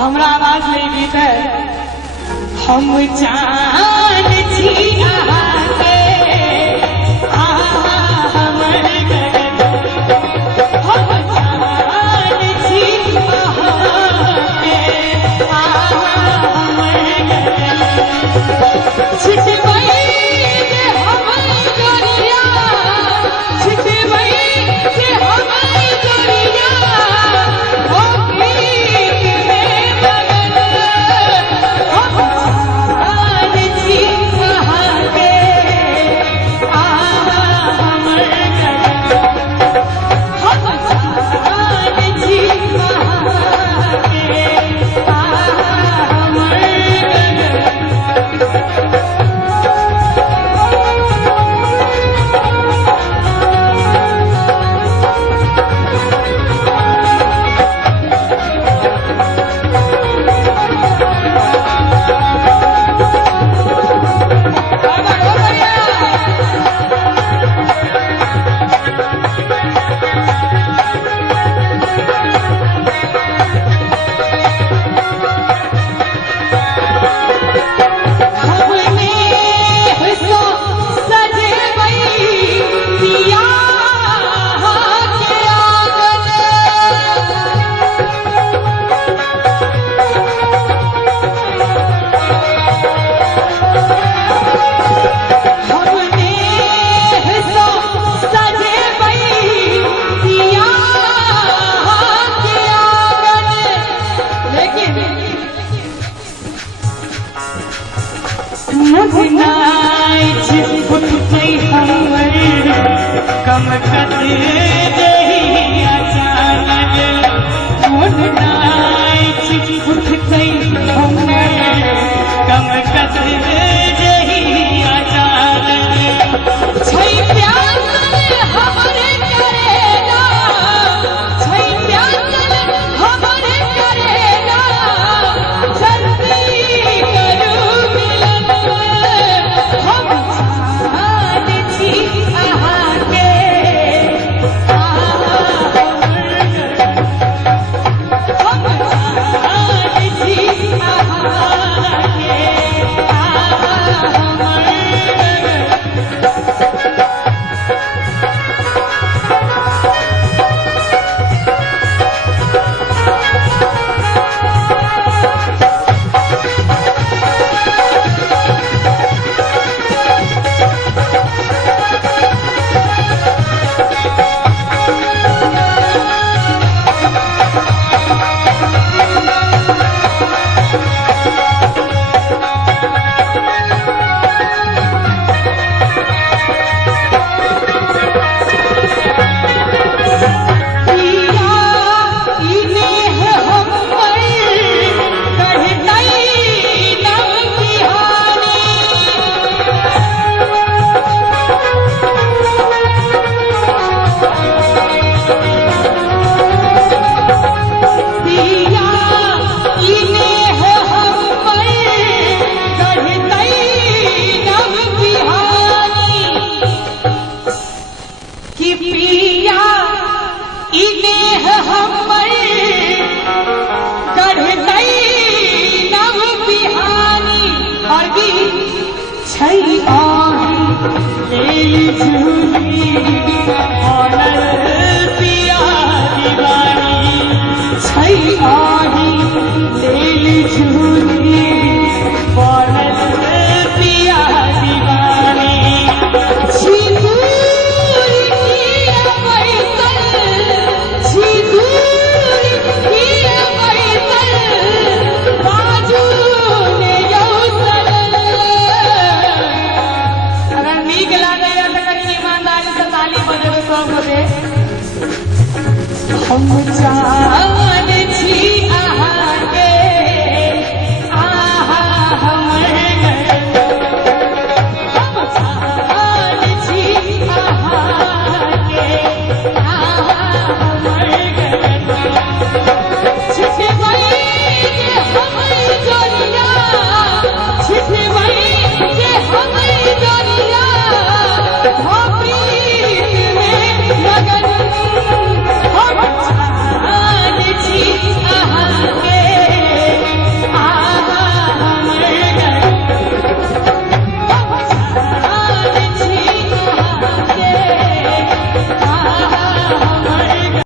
हमरा आवाज नहीं भीतर हम जान छी आके हमर गगन हम जान छी आके हमर गगन छिटबई जे हमर जोरिया छिटबई जे हमर जोरिया ओ प्रीत में मगन हम जान छी आके हमर गगन हम जान छी आके हमर गगन कम कद देही अचानक उठ गई हमर कम कद देही अचानक छै प्यार हमरे करेगा छै प्यार हमरे करेगा जल्दी करू मिलन हम जान छी आके हम जान छी आके हम